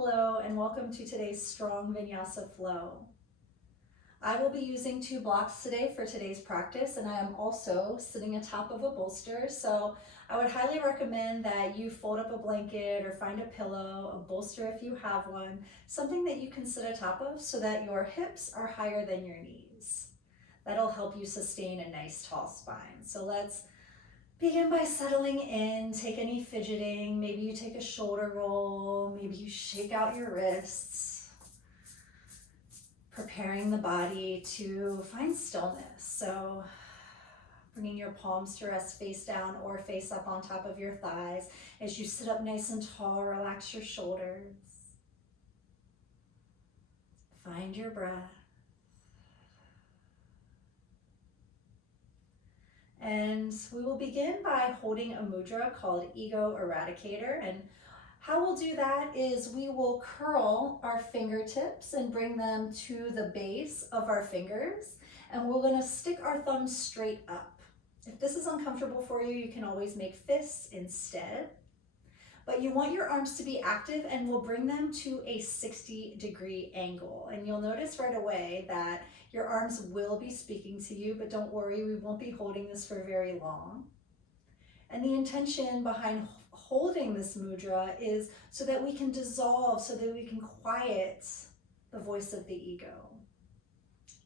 Hello and welcome to today's strong Vinyasa flow. I will be using 2 blocks today for today's practice, and I am also sitting atop of a bolster. So I would highly recommend that you fold up a blanket or find a pillow, a bolster if you have one, something that you can sit atop of so that your hips are higher than your knees. That'll help you sustain a nice tall spine. So let's begin by settling in. Take any fidgeting. Maybe you take a shoulder roll. Maybe you shake out your wrists. Preparing the body to find stillness. So bringing your palms to rest face down or face up on top of your thighs. As you sit up nice and tall, relax your shoulders. Find your breath. And we will begin by holding a mudra called ego eradicator. And how we'll do that is we will curl our fingertips and bring them to the base of our fingers. And we're going to stick our thumbs straight up. If this is uncomfortable for you, you can always make fists instead. But you want your arms to be active, and we'll bring them to a 60-degree angle. And you'll notice right away that your arms will be speaking to you, but don't worry, we won't be holding this for very long. And the intention behind holding this mudra is so that we can dissolve, so that we can quiet the voice of the ego.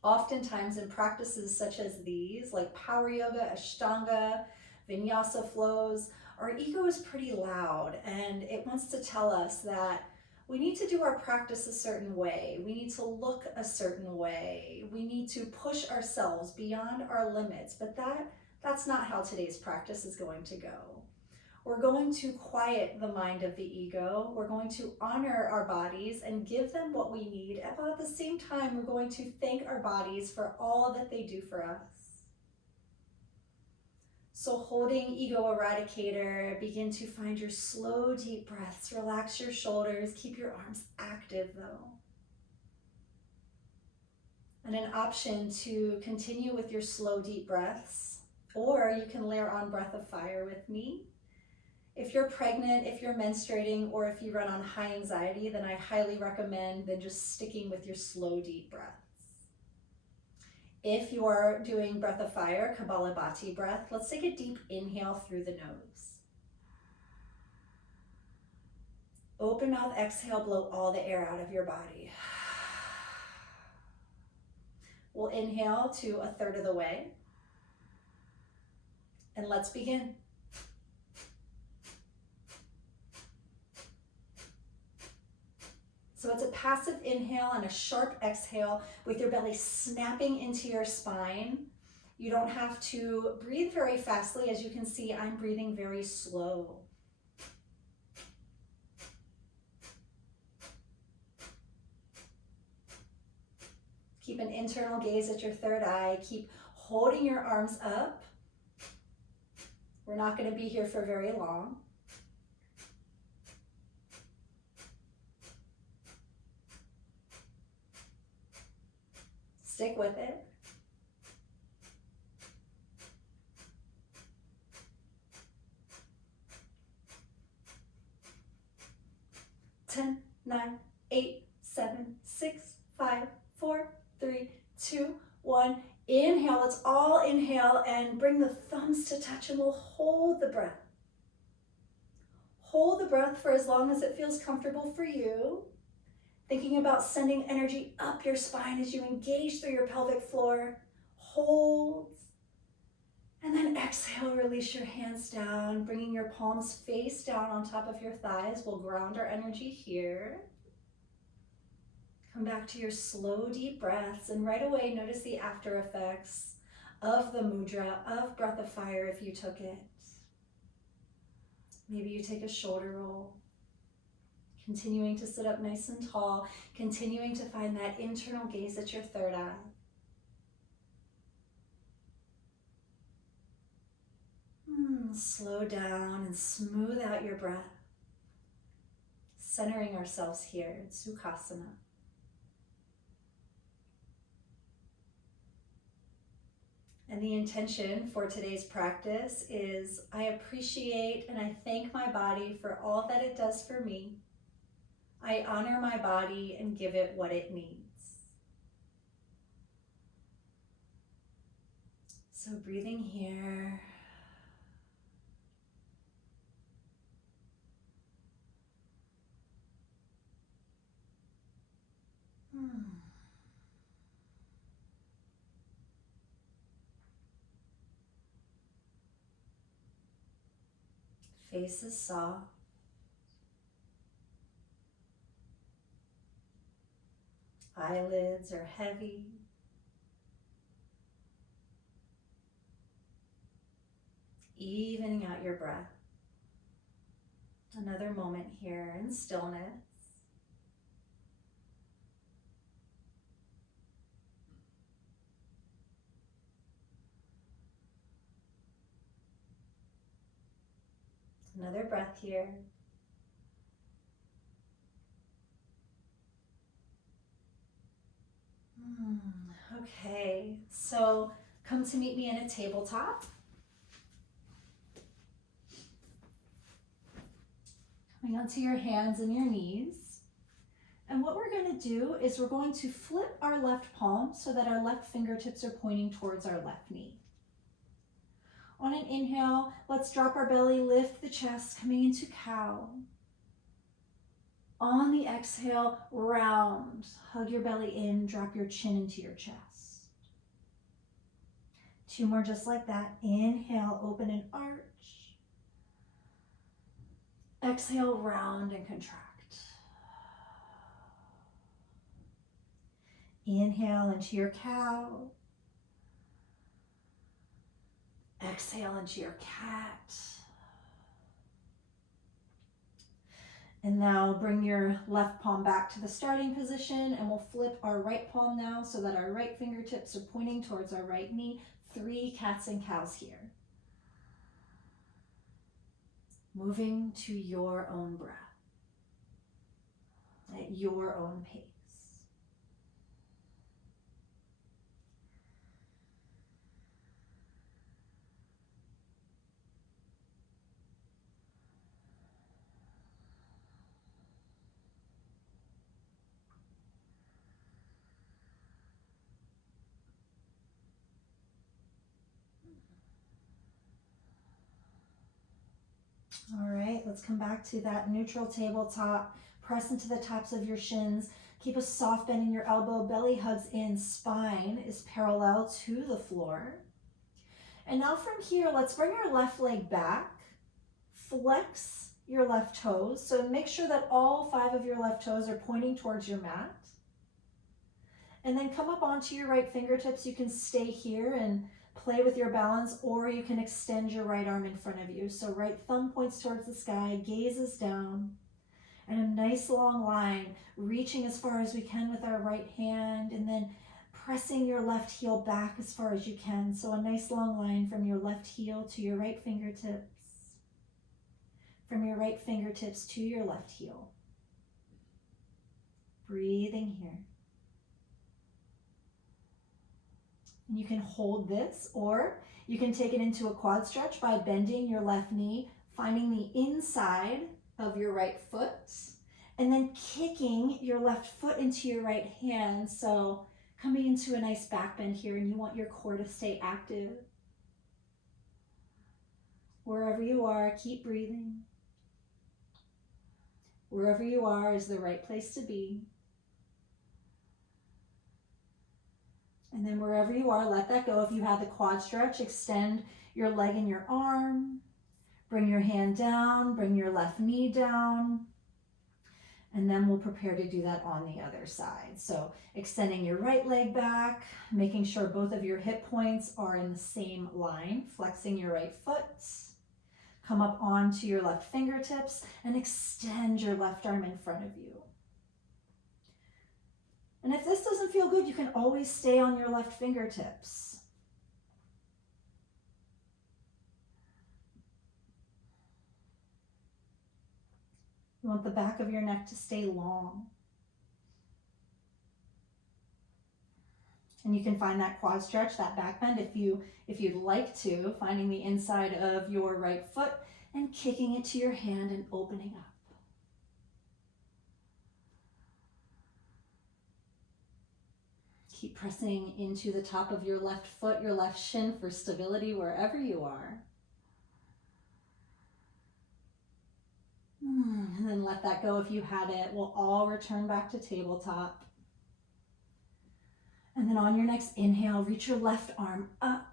Oftentimes in practices such as these, like power yoga, ashtanga, vinyasa flows, our ego is pretty loud and it wants to tell us that we need to do our practice a certain way. We need to look a certain way. We need to push ourselves beyond our limits, but that's not how today's practice is going to go. We're going to quiet the mind of the ego. We're going to honor our bodies and give them what we need. But at the same time, we're going to thank our bodies for all that they do for us. So holding ego eradicator, begin to find your slow, deep breaths. Relax your shoulders. Keep your arms active though. And an option to continue with your slow, deep breaths, or you can layer on breath of fire with me. If you're pregnant, if you're menstruating, or if you run on high anxiety, then I highly recommend then just sticking with your slow, deep breaths. If you are doing breath of fire, khabalabati breath, let's take a deep inhale through the nose. Open mouth, exhale, blow all the air out of your body. We'll inhale to a third of the way. And let's begin. So it's a passive inhale and a sharp exhale with your belly snapping into your spine. You don't have to breathe very fastly. As you can see, I'm breathing very slow. Keep an internal gaze at your third eye. Keep holding your arms up. We're not going to be here for very long. Stick with it. Ten, 9, 8, 7, 6, 5, 4, 3, 2, 1. Inhale, let's all inhale and bring the thumbs to touch, and we'll hold the breath. Hold the breath for as long as it feels comfortable for you. Thinking about sending energy up your spine as you engage through your pelvic floor. Hold. And then exhale, release your hands down, bringing your palms face down on top of your thighs. We'll ground our energy here. Come back to your slow, deep breaths, and right away notice the after effects of the mudra, of breath of fire if you took it. Maybe you take a shoulder roll. Continuing to sit up nice and tall, continuing to find that internal gaze at your third eye. Slow down and smooth out your breath. Centering ourselves here in Sukhasana. And the intention for today's practice is I appreciate and I thank my body for all that it does for me. I honor my body and give it what it needs. So breathing here. Face is soft. Eyelids are heavy. Evening out your breath. Another moment here in stillness. Another breath here. Okay, so come to meet me in a tabletop. Coming onto your hands and your knees. And what we're going to do is we're going to flip our left palm so that our left fingertips are pointing towards our left knee. On an inhale, let's drop our belly, lift the chest, coming into cow. On the exhale, round. Hug your belly in, drop your chin into your chest. 2 more just like that. Inhale, open and arch. Exhale, round and contract. Inhale into your cow. Exhale into your cat. And now bring your left palm back to the starting position, and we'll flip our right palm now so that our right fingertips are pointing towards our right knee. 3 cats and cows here. Moving to your own breath, at your own pace. All right, let's come back to that neutral tabletop. Press into the tops of your shins. Keep a soft bend in your elbow. Belly hugs in. Spine is parallel to the floor. And now from here, let's bring our left leg back. Flex your left toes. So make sure that all 5 of your left toes are pointing towards your mat. And then come up onto your right fingertips. You can stay here and play with your balance, or you can extend your right arm in front of you. So right thumb points towards the sky, gazes down, and a nice long line, reaching as far as we can with our right hand, and then pressing your left heel back as far as you can. So a nice long line from your left heel to your right fingertips, from your right fingertips to your left heel. Breathing here. And you can hold this, or you can take it into a quad stretch by bending your left knee, finding the inside of your right foot, and then kicking your left foot into your right hand. So coming into a nice back bend here, and you want your core to stay active. Wherever you are, keep breathing. Wherever you are is the right place to be. And then wherever you are, let that go. If you have the quad stretch, extend your leg and your arm. Bring your hand down, bring your left knee down. And then we'll prepare to do that on the other side. So extending your right leg back, making sure both of your hip points are in the same line, flexing your right foot. Come up onto your left fingertips and extend your left arm in front of you. And if this doesn't feel good, you can always stay on your left fingertips. You want the back of your neck to stay long. And you can find that quad stretch, that back bend if you'd like to, finding the inside of your right foot and kicking it to your hand and opening up. Keep pressing into the top of your left foot, your left shin for stability wherever you are. And then let that go if you had it. We'll all return back to tabletop. And then on your next inhale, reach your left arm up.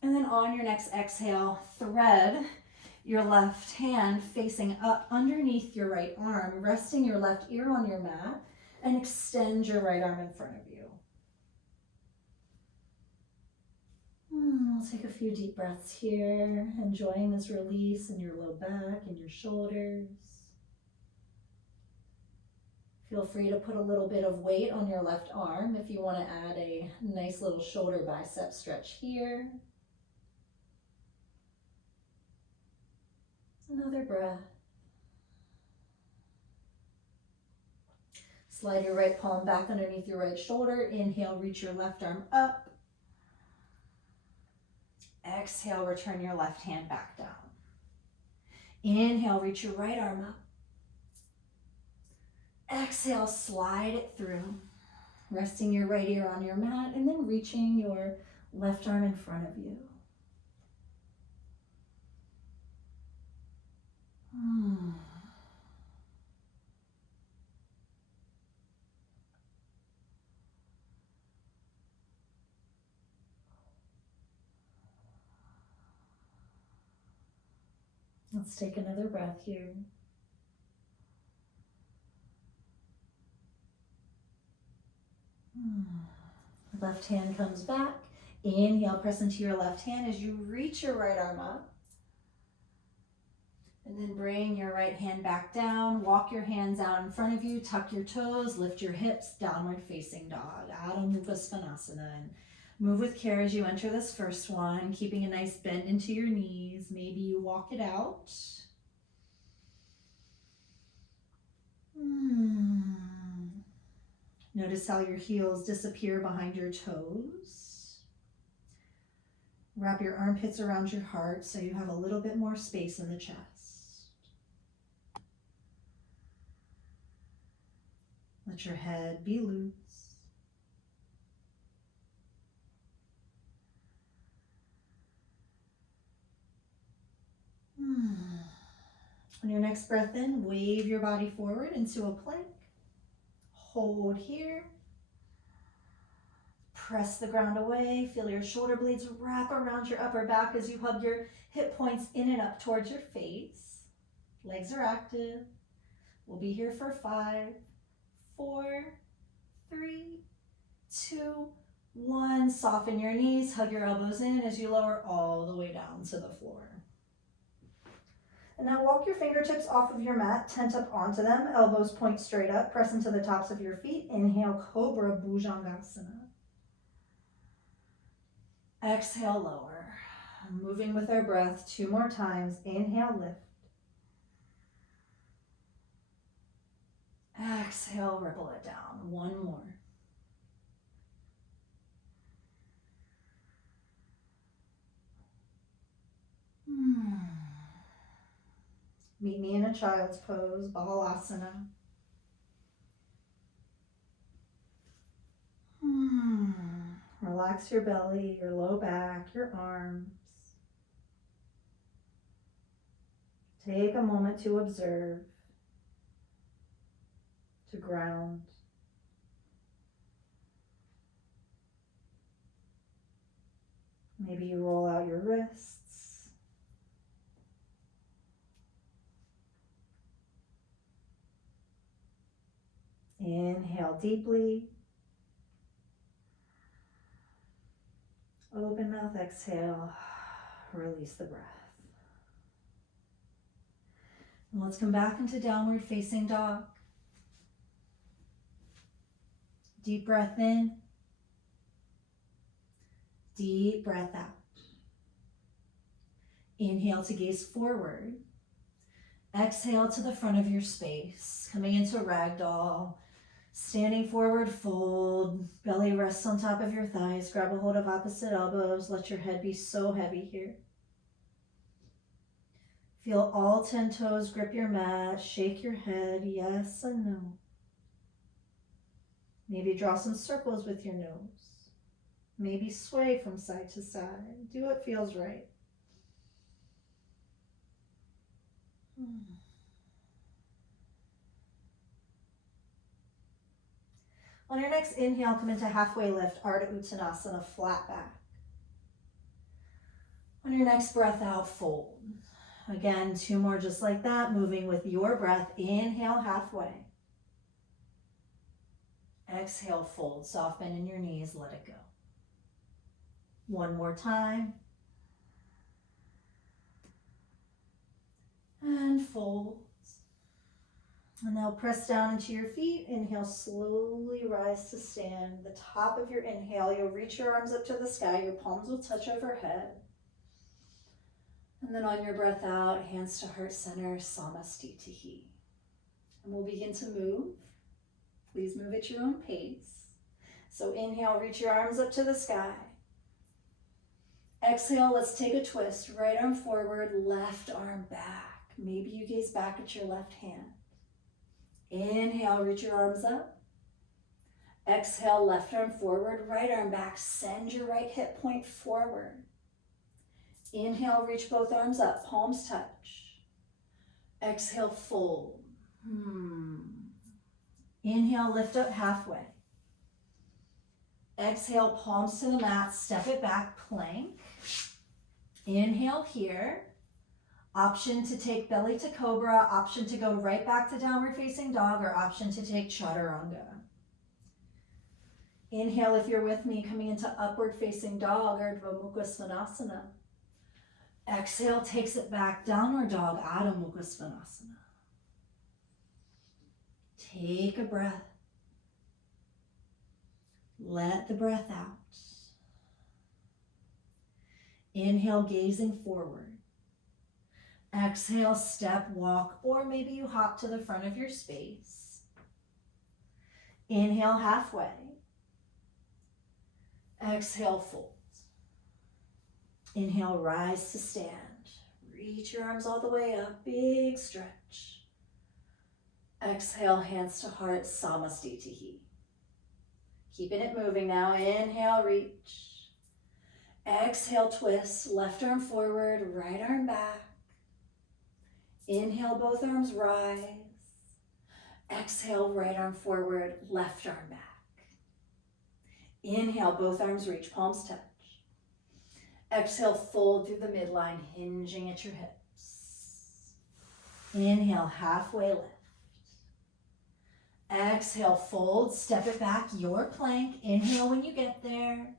And then on your next exhale, thread your left hand facing up underneath your right arm, resting your left ear on your mat, and extend your right arm in front of you. We'll take a few deep breaths here, enjoying this release in your low back and your shoulders. Feel free to put a little bit of weight on your left arm if you want to add a nice little shoulder bicep stretch here. Another breath. Slide your right palm back underneath your right shoulder. Inhale, reach your left arm up. Exhale, return your left hand back down. Inhale, reach your right arm up. Exhale, slide it through, resting your right ear on your mat and then reaching your left arm in front of you. Let's take another breath here. Left hand comes back. Inhale, press into your left hand as you reach your right arm up. And then bring your right hand back down. Walk your hands out in front of you. Tuck your toes. Lift your hips. Downward facing dog. Adho Mukha Svanasana. And move with care as you enter this first one, keeping a nice bend into your knees. Maybe you walk it out. Notice how your heels disappear behind your toes. Wrap your armpits around your heart so you have a little bit more space in the chest. Let your head be loose. On your next breath in, wave your body forward into a plank. Hold here. Press the ground away. Feel your shoulder blades wrap around your upper back as you hug your hip points in and up towards your face. Legs are active. We'll be here for 5, 4, 3, 2, 1. Soften your knees. Hug your elbows in as you lower all the way down to the floor. And now walk your fingertips off of your mat, tent up onto them, elbows point straight up, press into the tops of your feet. Inhale, Cobra Bhujangasana. Exhale, lower. Moving with our breath 2 more times. Inhale, lift. Exhale, ripple it down. 1 more. Meet me in a child's pose, Balasana. Relax your belly, your low back, your arms. Take a moment to observe, to ground. Maybe you roll out your wrists. Inhale deeply. Open mouth, exhale. Release the breath. And let's come back into downward facing dog. Deep breath in. Deep breath out. Inhale to gaze forward. Exhale to the front of your space, coming into ragdoll. Standing forward, fold, belly rests on top of your thighs, grab a hold of opposite elbows, let your head be so heavy here. Feel all 10 toes grip your mat, shake your head, yes and no. Maybe draw some circles with your nose. Maybe sway from side to side. Do what feels right. On your next inhale, come into halfway lift, Ardha Uttanasana, flat back. On your next breath out, fold. Again, 2 more just like that, moving with your breath. Inhale, halfway. Exhale, fold. Soft bend in your knees, let it go. 1 more time. And fold. And now press down into your feet. Inhale, slowly rise to stand. The top of your inhale, you'll reach your arms up to the sky. Your palms will touch overhead. And then on your breath out, hands to heart center, samastitihi. And we'll begin to move. Please move at your own pace. So inhale, reach your arms up to the sky. Exhale, let's take a twist. Right arm forward, left arm back. Maybe you gaze back at your left hand. Inhale, reach your arms up. Exhale, left arm forward, right arm back. Send your right hip point forward. Inhale, reach both arms up, palms touch. Exhale, fold. Inhale, lift up halfway. Exhale, palms to the mat, step it back, plank. Inhale here. Option to take belly to cobra, option to go right back to downward facing dog, or option to take chaturanga. Inhale if you're with me, coming into upward facing dog, Ardha Mukha Svanasana. Exhale takes it back, downward dog, Adho Mukha Svanasana. Take a breath. Let the breath out. Inhale, gazing forward. Exhale, step, walk, or maybe you hop to the front of your space. Inhale, halfway. Exhale, fold. Inhale, rise to stand. Reach your arms all the way up, big stretch. Exhale, hands to heart, samastitihi. Keeping it moving now. Inhale, reach. Exhale, twist, left arm forward, right arm back. Inhale, both arms rise. Exhale, right arm forward, left arm back. Inhale, both arms reach, palms touch. Exhale, fold through the midline, hinging at your hips. Inhale, halfway lift. Exhale, fold, step it back, your plank. Inhale when you get there.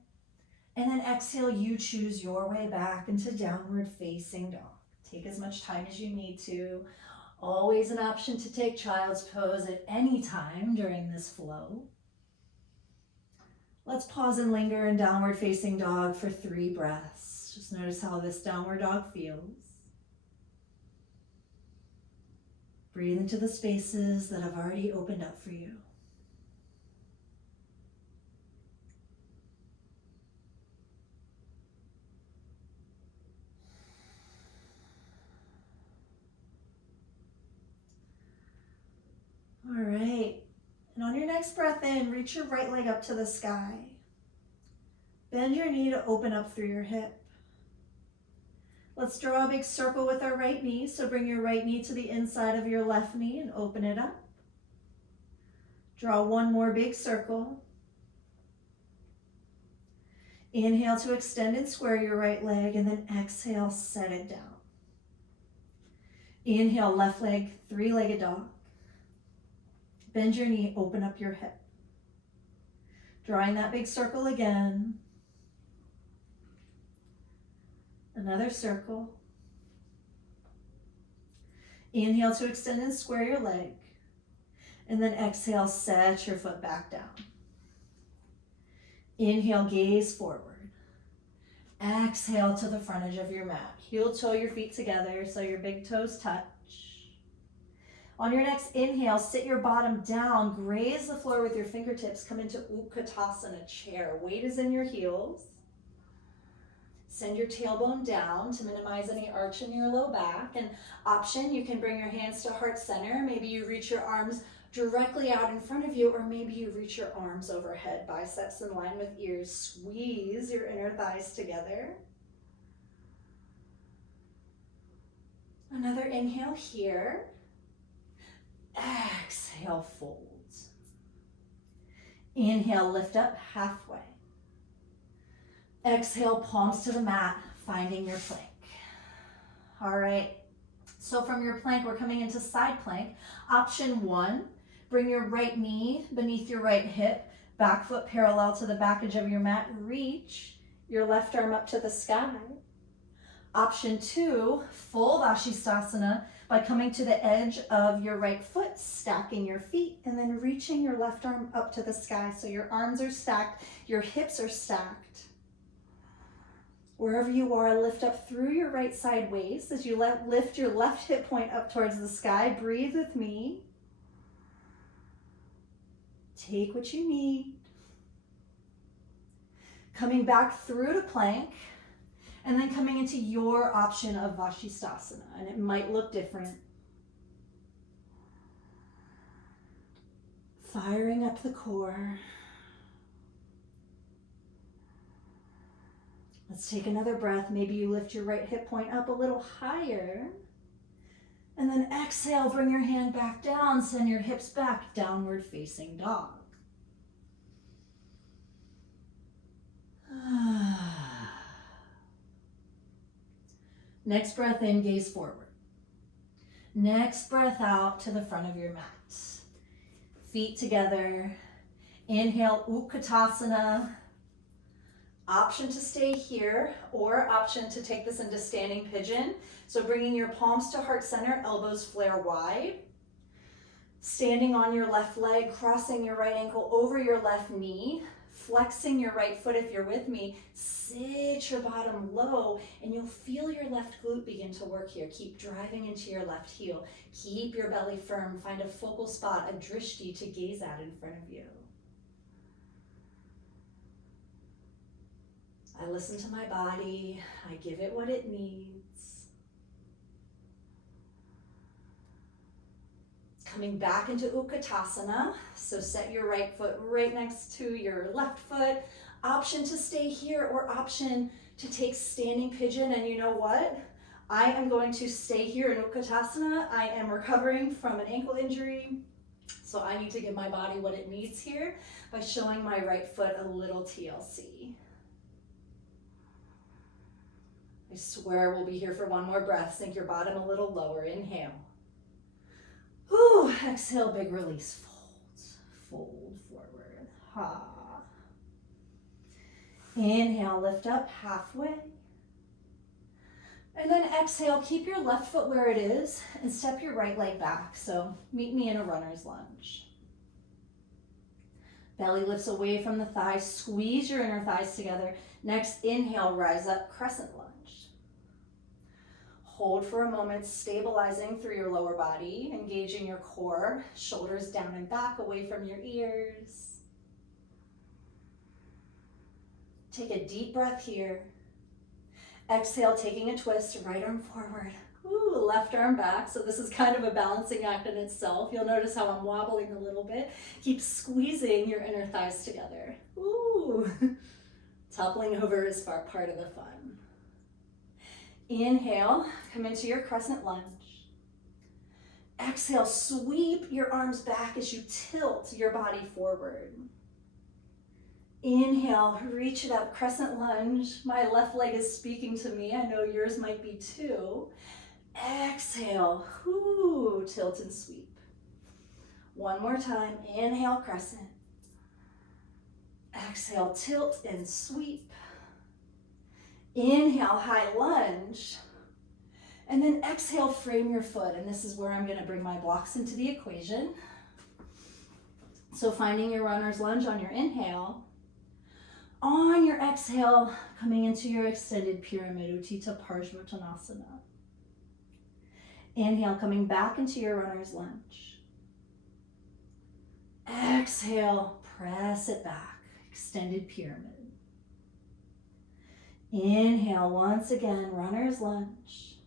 And then exhale, you choose your way back into downward facing dog. Take as much time as you need to. Always an option to take child's pose at any time during this flow. Let's pause and linger in downward facing dog for 3 breaths. Just notice how this downward dog feels. Breathe into the spaces that have already opened up for you. All right, and on your next breath in, reach your right leg up to the sky. Bend your knee to open up through your hip. Let's draw a big circle with our right knee, so bring your right knee to the inside of your left knee and open it up. Draw 1 more big circle. Inhale to extend and square your right leg, and then exhale, set it down. Inhale, left leg, 3-legged dog. Bend your knee, open up your hip. Drawing that big circle again. Another circle. Inhale to extend and square your leg. And then exhale, set your foot back down. Inhale, gaze forward. Exhale to the front edge of your mat. Heel toe your feet together so your big toes touch. On your next inhale, sit your bottom down, graze the floor with your fingertips, come into Utkatasana, chair. Weight is in your heels. Send your tailbone down to minimize any arch in your low back. And option, you can bring your hands to heart center. Maybe you reach your arms directly out in front of you, or maybe you reach your arms overhead, biceps in line with ears. Squeeze your inner thighs together. Another inhale here. Exhale, fold. Inhale, lift up halfway. Exhale, palms to the mat, finding your plank. All right, so from your plank, we're coming into side plank. Option 1, bring your right knee beneath your right hip, back foot parallel to the back edge of your mat. Reach your left arm up to the sky. Option 2, full Vashisthasana by coming to the edge of your right foot, stacking your feet, and then reaching your left arm up to the sky. So your arms are stacked, your hips are stacked. Wherever you are, lift up through your right side waist as you lift your left hip point up towards the sky. Breathe with me. Take what you need. Coming back through to plank, and then coming into your option of Vashisthasana, and it might look different. Firing up the core. Let's take another breath. Maybe you lift your right hip point up a little higher. And then exhale, bring your hand back down, send your hips back, downward facing dog. Next breath in, gaze forward. Next breath out to the front of your mat. Feet together. Inhale, Utkatasana. Option to stay here, or option to take this into standing pigeon. So bringing your palms to heart center, elbows flare wide. Standing on your left leg, crossing your right ankle over your left knee. Flexing your right foot if you're with me. Sit your bottom low, and you'll feel your left glute begin to work here. Keep driving into your left heel. Keep your belly firm. Find a focal spot, a drishti to gaze at in front of you. I listen to my body. I give it what it needs. Coming back into Utkatasana. So set your right foot right next to your left foot. Option to stay here, or option to take standing pigeon. And you know what? I am going to stay here in Utkatasana. I am recovering from an ankle injury, so I need to give my body what it needs here by showing my right foot a little TLC. I swear we'll be here for one more breath. Sink your bottom a little lower. Inhale. Whew. Exhale, big release. Fold forward. Ha. Inhale, lift up halfway. And then exhale, keep your left foot where it is and step your right leg back. So meet me in a runner's lunge. Belly lifts away from the thighs. Squeeze your inner thighs together. Next, inhale, rise up, crescent lunge. Hold for a moment, stabilizing through your lower body, engaging your core, shoulders down and back, away from your ears. Take a deep breath here. Exhale, taking a twist, right arm forward. Ooh, left arm back. So this is kind of a balancing act in itself. You'll notice how I'm wobbling a little bit. Keep squeezing your inner thighs together. Ooh, toppling over is part of the fun. Inhale, come into your crescent lunge. Exhale, sweep your arms back as you tilt your body forward. Inhale, reach it up, crescent lunge. My left leg is speaking to me. I know yours might be too. Exhale, whoo, tilt and sweep. One more time, inhale, crescent. Exhale, tilt and sweep. Inhale, high lunge. And then exhale, frame your foot. And this is where I'm gonna bring my blocks into the equation. So finding your runner's lunge on your inhale. On your exhale, coming into your extended pyramid, Utthita Parshvottanasana. Inhale, coming back into your runner's lunge. Exhale, press it back, extended pyramid. Inhale, once again, runner's lunge.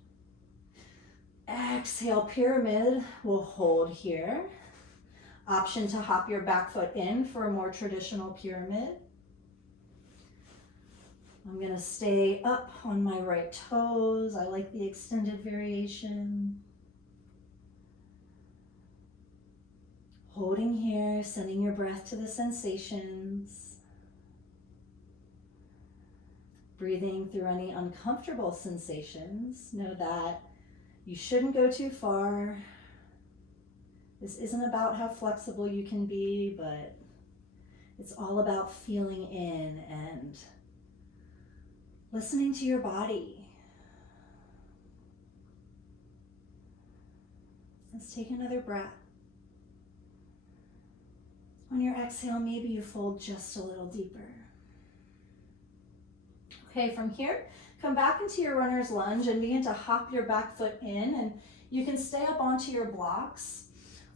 Exhale, pyramid. We'll hold here. Option to hop your back foot in for a more traditional pyramid. I'm gonna stay up on my right toes. I like the extended variation. Holding here, sending your breath to the sensations. Breathing through any uncomfortable sensations. Know that you shouldn't go too far. This isn't about how flexible you can be, but it's all about feeling in and listening to your body. Let's take another breath. On your exhale, maybe you fold just a little deeper. Okay, from here, come back into your runner's lunge and begin to hop your back foot in, and you can stay up onto your blocks,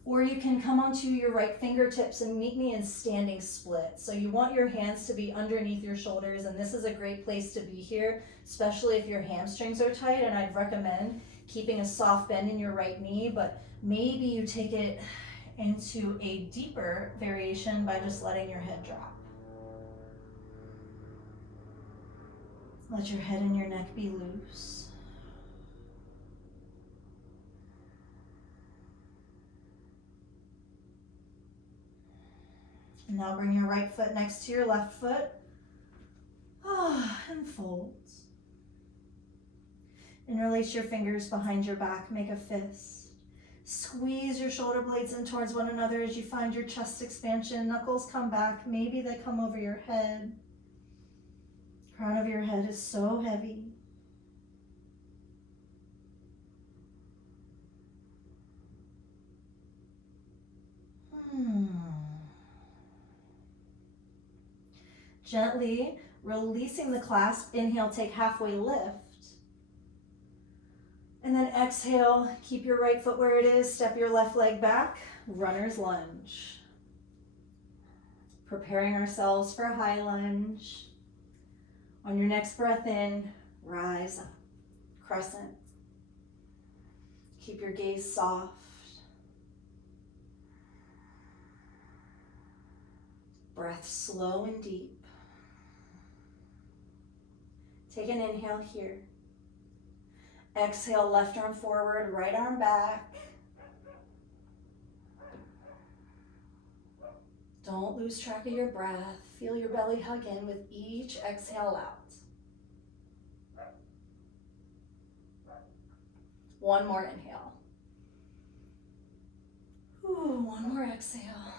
or you can come onto your right fingertips and meet me in standing split. So you want your hands to be underneath your shoulders, and this is a great place to be here, especially if your hamstrings are tight, and I'd recommend keeping a soft bend in your right knee, but maybe you take it into a deeper variation by just letting your head drop. Let your head and your neck be loose. And now bring your right foot next to your left foot. And fold. Interlace your fingers behind your back, make a fist. Squeeze your shoulder blades in towards one another as you find your chest expansion. Knuckles come back, maybe they come over your head. Crown of your head is so heavy. Gently releasing the clasp. Inhale, take halfway lift. And then exhale, keep your right foot where it is, step your left leg back, runner's lunge. Preparing ourselves for a high lunge. On your next breath in, rise up, crescent. Keep your gaze soft. Breath slow and deep. Take an inhale here. Exhale, left arm forward, right arm back. Don't lose track of your breath. Feel your belly hug in with each exhale out. One more inhale. One more exhale.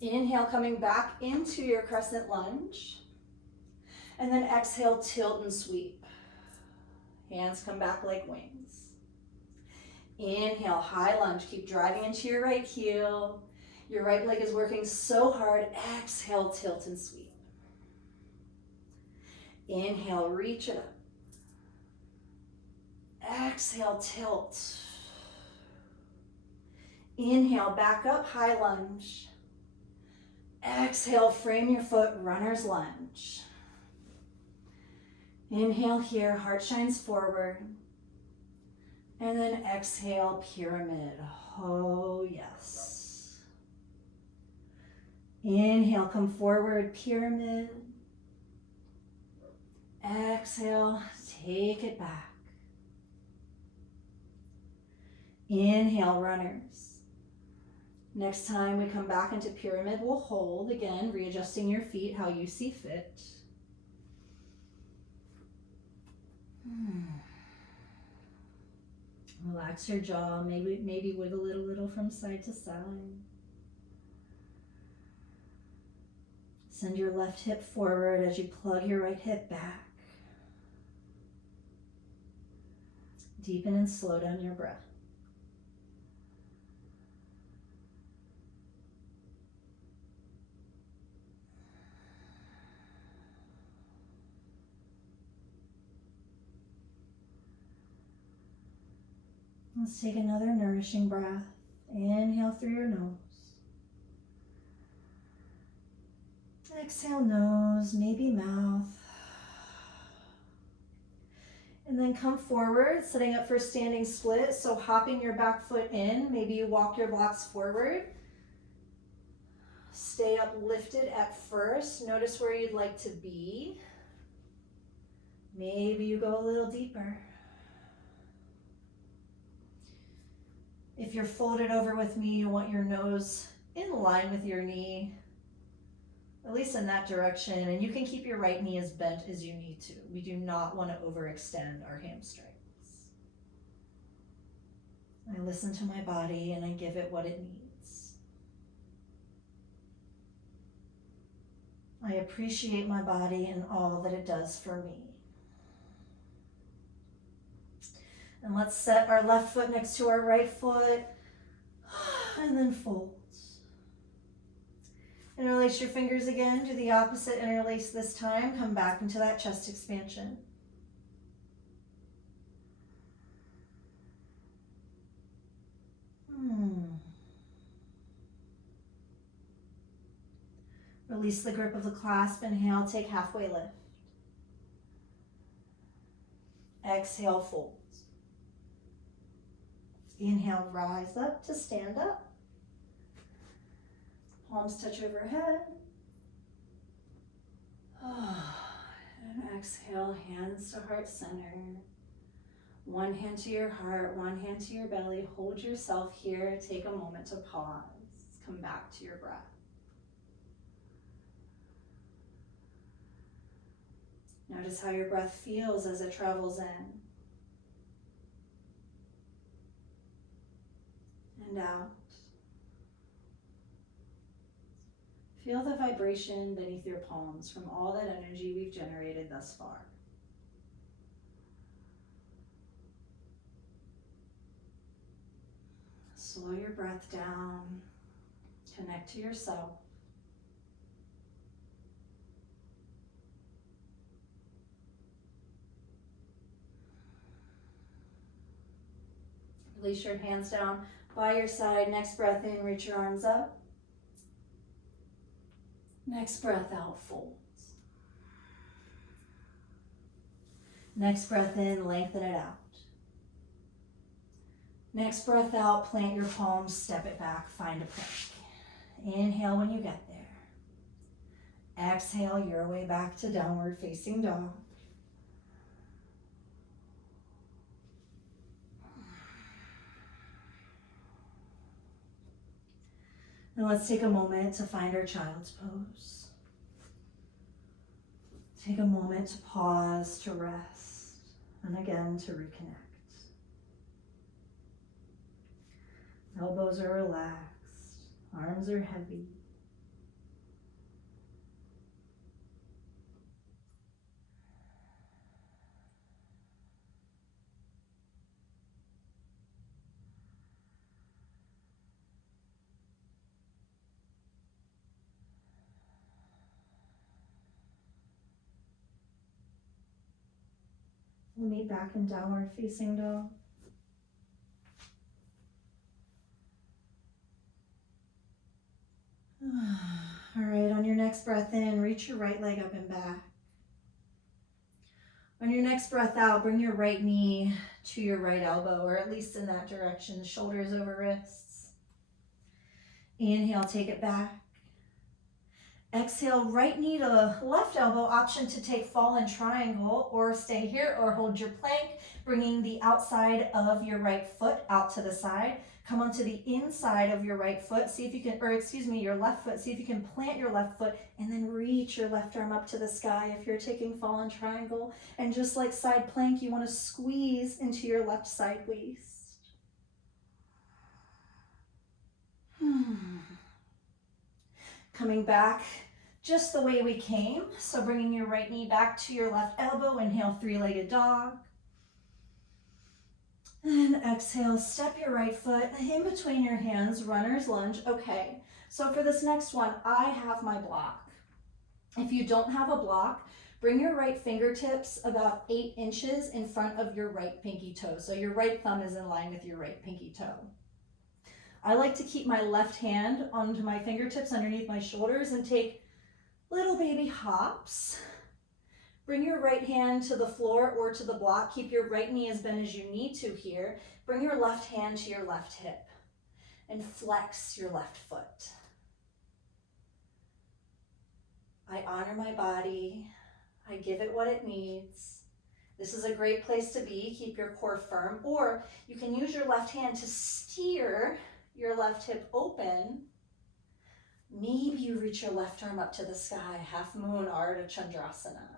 Inhale, coming back into your crescent lunge. And then exhale, tilt and sweep. Hands come back like wings. Inhale, high lunge. Keep driving into your right heel. Your right leg is working so hard. Exhale, tilt and sweep. Inhale, reach it up. Exhale, tilt. Inhale, back up, high lunge. Exhale, frame your foot, runner's lunge. Inhale here, heart shines forward. And then exhale, pyramid. Oh, yes. Inhale, come forward, pyramid. Exhale, take it back. Inhale, runners. Next time we come back into pyramid, we'll hold again, readjusting your feet how you see fit. Relax your jaw, maybe wiggle it a little from side to side. Send your left hip forward as you plug your right hip back. Deepen and slow down your breath. Let's take another nourishing breath. Inhale through your nose. Exhale, nose, maybe mouth. And then come forward, setting up for standing split. So hopping your back foot in, maybe you walk your blocks forward. Stay uplifted at first. Notice where you'd like to be. Maybe you go a little deeper. If you're folded over with me, you want your nose in line with your knee, at least in that direction, and you can keep your right knee as bent as you need to. We do not want to overextend our hamstrings. I listen to my body and I give it what it needs. I appreciate my body and all that it does for me. And let's set our left foot next to our right foot and then fold. Interlace your fingers again. Do the opposite interlace this time. Come back into that chest expansion. Release the grip of the clasp. Inhale, take halfway lift. Exhale, fold. Inhale, rise up to stand up. Palms touch overhead. And exhale, hands to heart center. One hand to your heart, one hand to your belly. Hold yourself here. Take a moment to pause. Come back to your breath. Notice how your breath feels as it travels in and out. Feel the vibration beneath your palms from all that energy we've generated thus far. Slow your breath down. Connect to yourself. Release your hands down by your side. Next breath in, reach your arms up. Next breath out, folds. Next breath in, lengthen it out. Next breath out, plant your palms, step it back, find a plank. Inhale when you get there. Exhale your way back to downward facing dog. And let's take a moment to find our child's pose. Take a moment to pause, to rest, and again to reconnect. Elbows are relaxed, arms are heavy. We'll meet back in downward facing dog. All right, on your next breath in, reach your right leg up and back. On your next breath out, bring your right knee to your right elbow, or at least in that direction, shoulders over wrists. Inhale, take it back. Exhale, right knee to left elbow, option to take fallen triangle or stay here or hold your plank, bringing the outside of your right foot out to the side. Come onto the inside of your right foot, see if you can, your left foot, see if you can plant your left foot and then reach your left arm up to the sky if you're taking fallen triangle. And just like side plank, you want to squeeze into your left side waist. Coming back just the way we came. So bringing your right knee back to your left elbow, inhale, three-legged dog. And exhale, step your right foot in between your hands, runner's lunge. Okay, so for this next one, I have my block. If you don't have a block, bring your right fingertips about 8 inches in front of your right pinky toe. So your right thumb is in line with your right pinky toe. I like to keep my left hand onto my fingertips underneath my shoulders and take little baby hops, Bring your right hand to the floor or to the block. Keep your right knee as bent as you need to here. Bring your left hand to your left hip and flex your left foot. I honor my body. I give it what it needs. This is a great place to be. Keep your core firm, or you can use your left hand to steer your left hip open. Maybe you reach your left arm up to the sky, half moon, Ardha Chandrasana.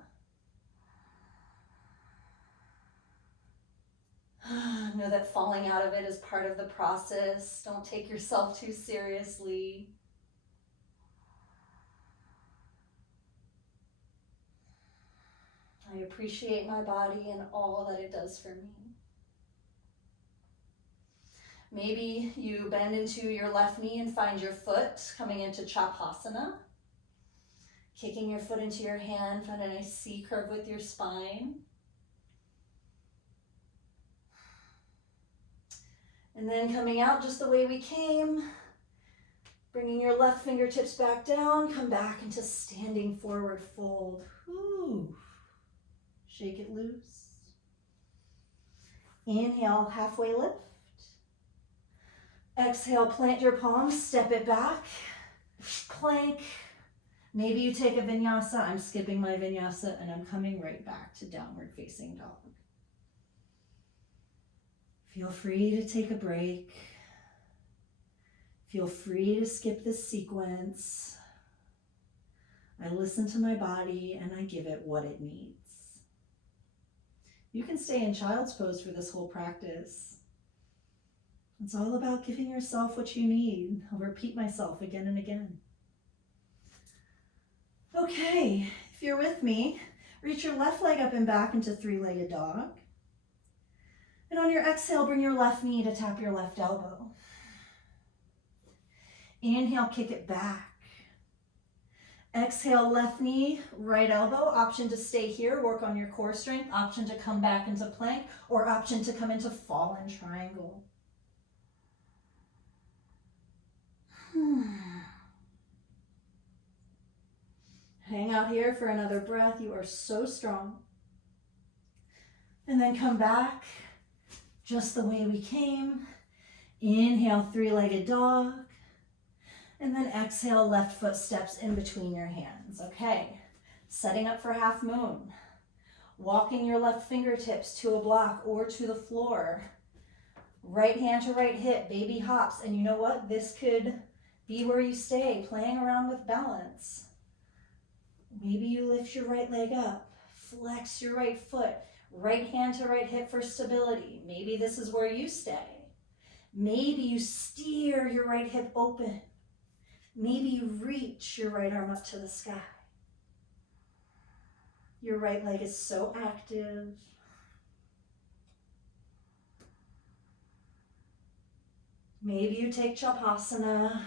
Know that falling out of it is part of the process. Don't take yourself too seriously. I appreciate my body and all that it does for me. Maybe you bend into your left knee and find your foot coming into Chapasana. Kicking your foot into your hand, find a nice C curve with your spine. And then coming out just the way we came, bringing your left fingertips back down, come back into standing forward fold. Whew. Shake it loose. Inhale, halfway lift. Exhale, plant your palms, step it back. Plank. Maybe you take a vinyasa. I'm skipping my vinyasa and I'm coming right back to downward facing dog. Feel free to take a break. Feel free to skip this sequence. I listen to my body and I give it what it needs. You can stay in child's pose for this whole practice. It's all about giving yourself what you need. I'll repeat myself again and again. Okay, if you're with me, reach your left leg up and back into three-legged dog. And on your exhale, bring your left knee to tap your left elbow. Inhale, kick it back. Exhale, left knee, right elbow. Option to stay here, work on your core strength. Option to come back into plank, or option to come into fallen triangle. Hang out here for another breath. You are so strong. And then come back just the way we came. Inhale, three-legged dog. And then exhale, left foot steps in between your hands. Okay, setting up for half moon. Walking your left fingertips to a block or to the floor. Right hand to right hip, baby hops. And you know what? This could be where you stay, playing around with balance. Maybe you lift your right leg up, flex your right foot, right hand to right hip for stability. Maybe this is where you stay. Maybe you steer your right hip open. Maybe you reach your right arm up to the sky. Your right leg is so active. Maybe you take Chapasana.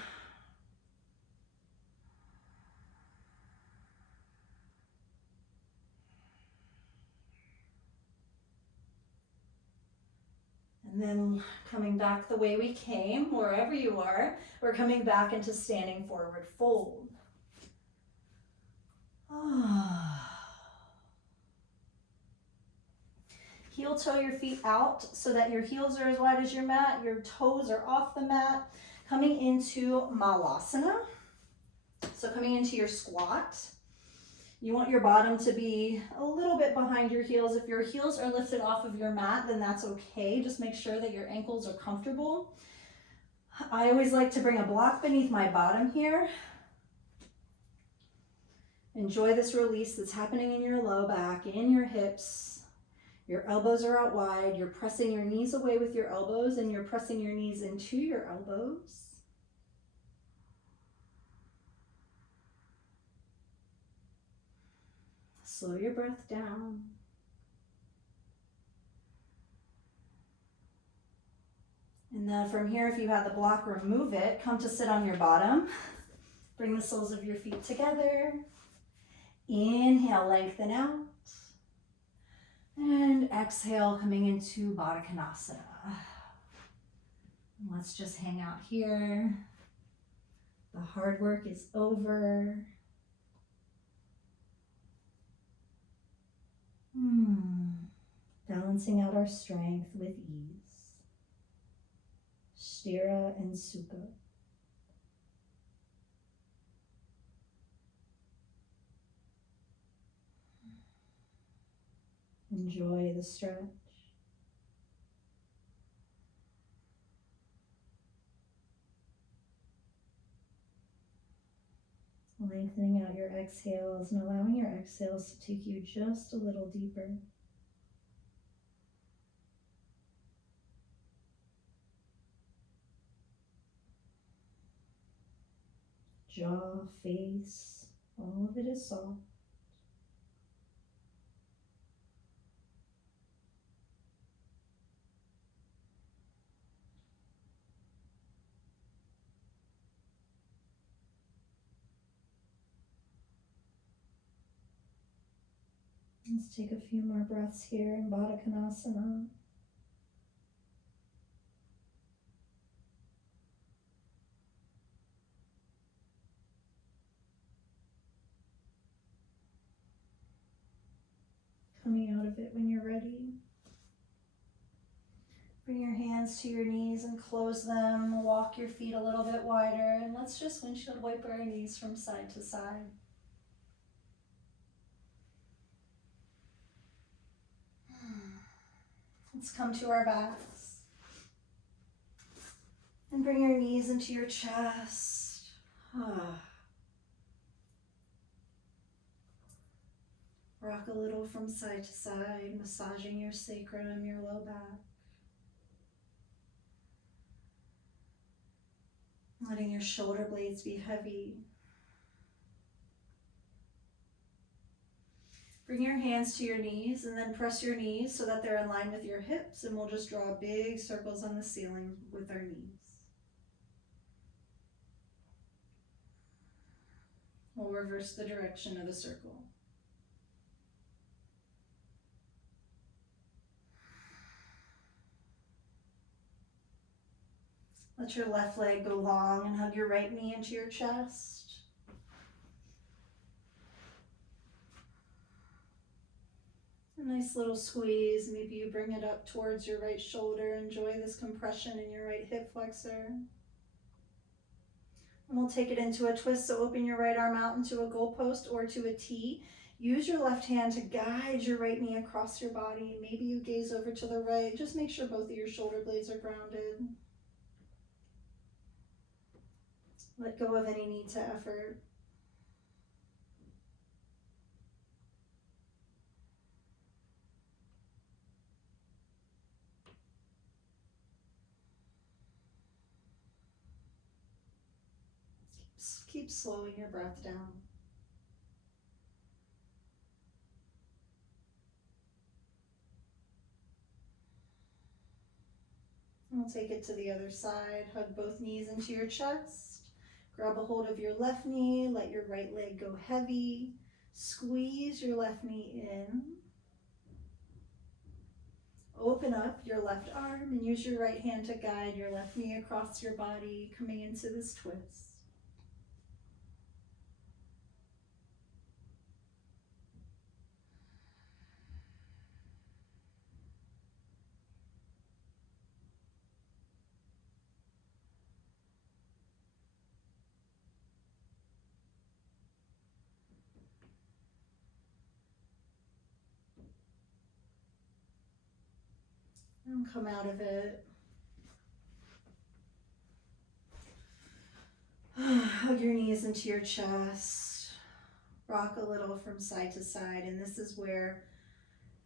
And then coming back the way we came, wherever you are, we're coming back into standing forward fold. Heel toe your feet out so that your heels are as wide as your mat, your toes are off the mat. Coming into Malasana. So coming into your squat. You want your bottom to be a little bit behind your heels. If your heels are lifted off of your mat, then that's okay. Just make sure that your ankles are comfortable. I always like to bring a block beneath my bottom here. Enjoy this release that's happening in your low back, in your hips. Your elbows are out wide. You're pressing your knees away with your elbows and you're pressing your knees into your elbows. Slow your breath down. And then from here, if you have the block, remove it. Come to sit on your bottom. Bring the soles of your feet together. Inhale, lengthen out. And exhale, coming into Baddha Konasana. And let's just hang out here. The hard work is over. Balancing out our strength with ease. Sthira and Sukha. Enjoy the stretch. Lengthening out your exhales and allowing your exhales to take you just a little deeper. Jaw, face, all of it is soft. Let's take a few more breaths here in Baddha Konasana. Coming out of it when you're ready. Bring your hands to your knees and close them. Walk your feet a little bit wider, and let's just windshield wiper our knees from side to side. Let's come to our backs. And bring your knees into your chest. Rock a little from side to side, massaging your sacrum, your low back. Letting your shoulder blades be heavy. Bring your hands to your knees and then press your knees so that they're in line with your hips, and we'll just draw big circles on the ceiling with our knees. We'll reverse the direction of the circle. Let your left leg go long and hug your right knee into your chest. A nice little squeeze. Maybe you bring it up towards your right shoulder. Enjoy this compression in your right hip flexor. And we'll take it into a twist, so open your right arm out into a goalpost or to a T. Use your left hand to guide your right knee across your body. Maybe you gaze over to the right. Just make sure both of your shoulder blades are grounded. Let go of any need to effort. Keep slowing your breath down. We'll take it to the other side. Hug both knees into your chest. Grab a hold of your left knee. Let your right leg go heavy. Squeeze your left knee in. Open up your left arm and use your right hand to guide your left knee across your body, coming into this twist. And come out of it. Hug your knees into your chest. Rock a little from side to side, and this is where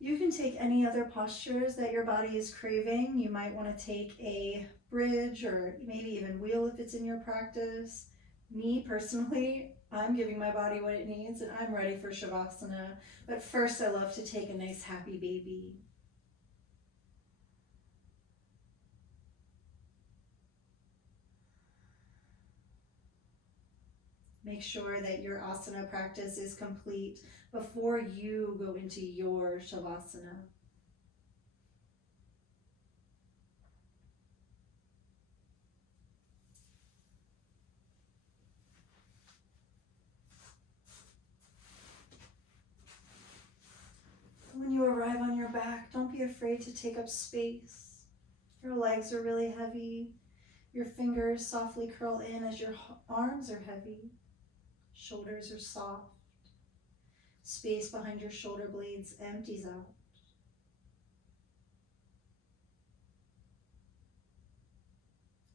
you can take any other postures that your body is craving. You might want to take a bridge or maybe even wheel if it's in your practice. Me personally, I'm giving my body what it needs and I'm ready for Shavasana. But first I love to take a nice happy baby. Make sure that your asana practice is complete before you go into your Shavasana. When you are afraid to take up space. Your legs are really heavy. Your fingers softly curl in as your arms are heavy. Shoulders are soft. Space behind your shoulder blades empties out.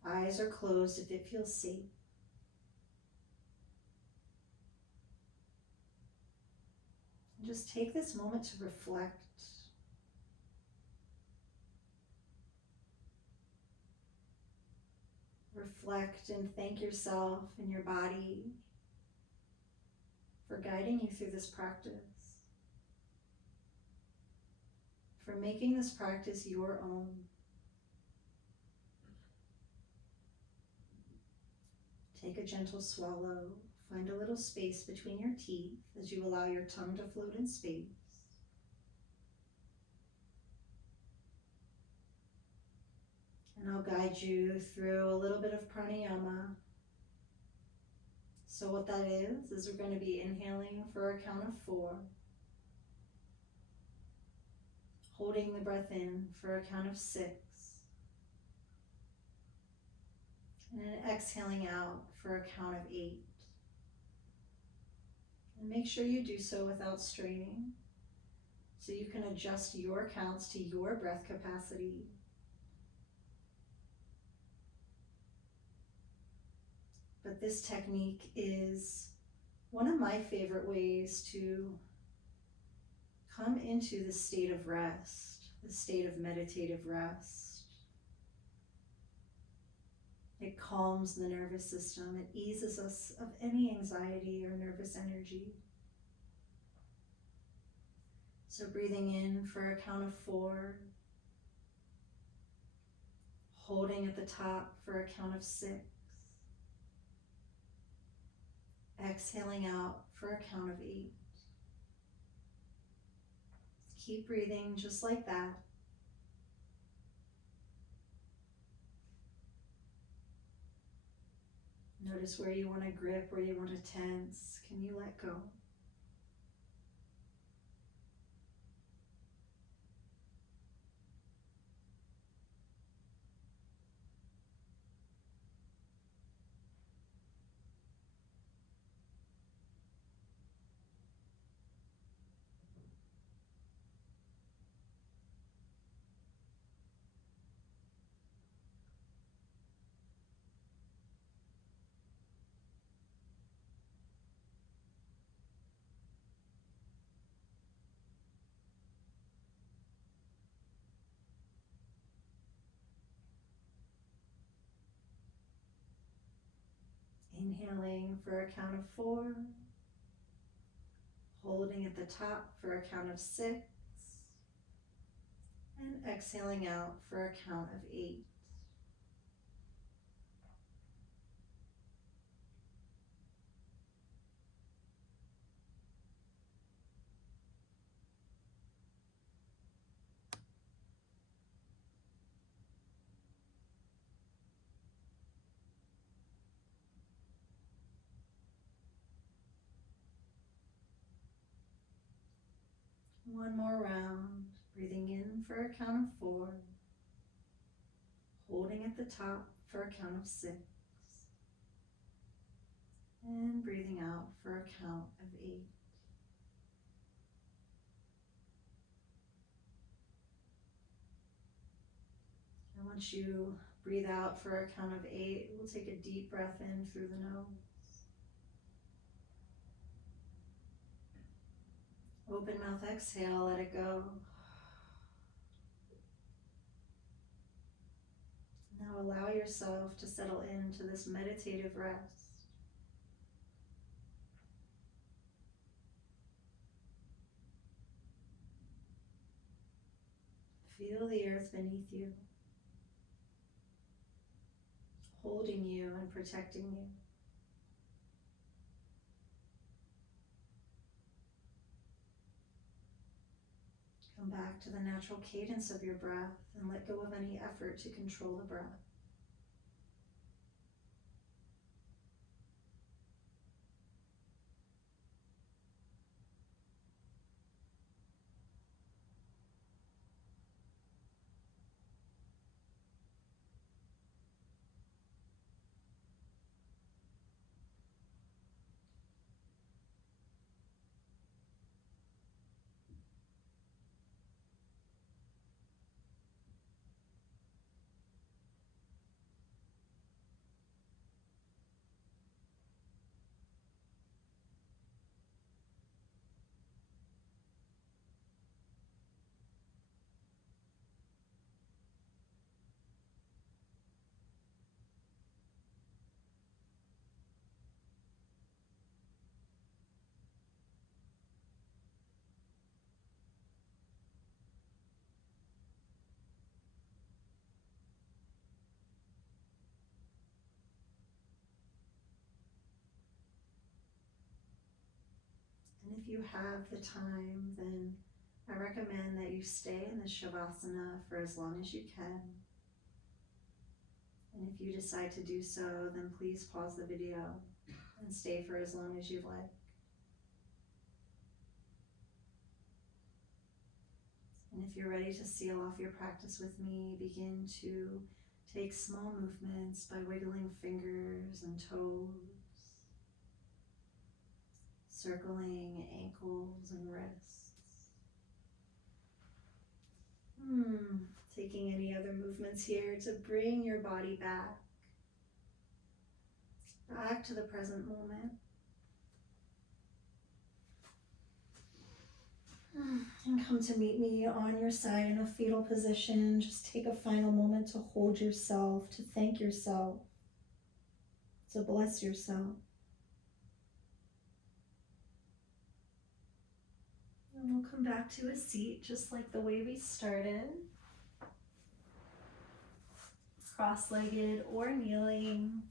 Eyes are closed if it feels safe. And just take this moment to reflect. Reflect and thank yourself and your body for guiding you through this practice, for making this practice your own. Take a gentle swallow. Find a little space between your teeth as you allow your tongue to float in space. And I'll guide you through a little bit of pranayama. So what that is we're going to be inhaling for a count of 4, holding the breath in for a count of 6, and then exhaling out for a count of 8. And make sure you do so without straining, so you can adjust your counts to your breath capacity. But this technique is one of my favorite ways to come into the state of rest, the state of meditative rest. It calms the nervous system. It eases us of any anxiety or nervous energy. So breathing in for a count of 4, holding at the top for a count of 6, exhaling out for a count of 8. Keep breathing just like that. Notice where you want to grip, where you want to tense. Can you let go? Inhaling for a count of 4, holding at the top for a count of 6, and exhaling out for a count of 8. One more round, breathing in for a count of 4, holding at the top for a count of 6, and breathing out for a count of 8. And once you breathe out for a count of 8, we'll take a deep breath in through the nose. Open mouth exhale, let it go. Now allow yourself to settle into this meditative rest. Feel the earth beneath you, holding you and protecting you. Come back to the natural cadence of your breath and let go of any effort to control the breath. if you have the time, then I recommend that you stay in the shavasana for as long as you can. And if you decide to do so, then please pause the video and stay for as long as you like. And if you're ready to seal off your practice with me, begin to take small movements by wiggling fingers and toes, circling ankles and wrists. Taking any other movements here to bring your body back to the present moment. And come to meet me on your side in a fetal position. Just take a final moment to hold yourself, to thank yourself, to bless yourself. And we'll come back to a seat just like the way we started. Cross-legged or kneeling.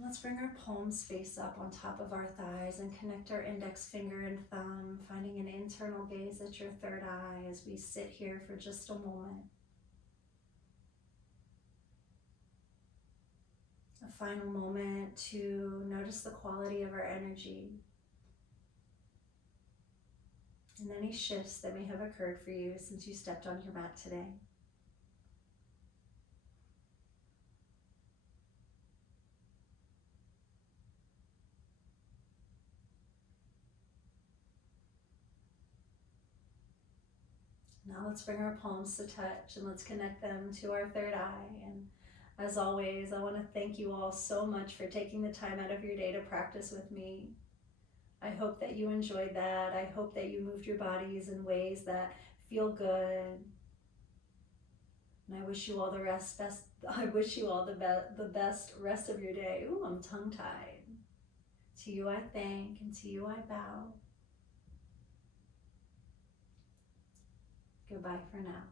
Let's bring our palms face up on top of our thighs and connect our index finger and thumb, finding an internal gaze at your third eye as we sit here for just a moment. A final moment to notice the quality of our energy and any shifts that may have occurred for you since you stepped on your mat today. Now let's bring our palms to touch and let's connect them to our third eye. And as always, I want to thank you all so much for taking the time out of your day to practice with me. I hope that you enjoyed that. I hope that you moved your bodies in ways that feel good. And I wish you all the best rest of your day. Ooh, I'm tongue-tied. To you I thank and to you I bow. Goodbye for now.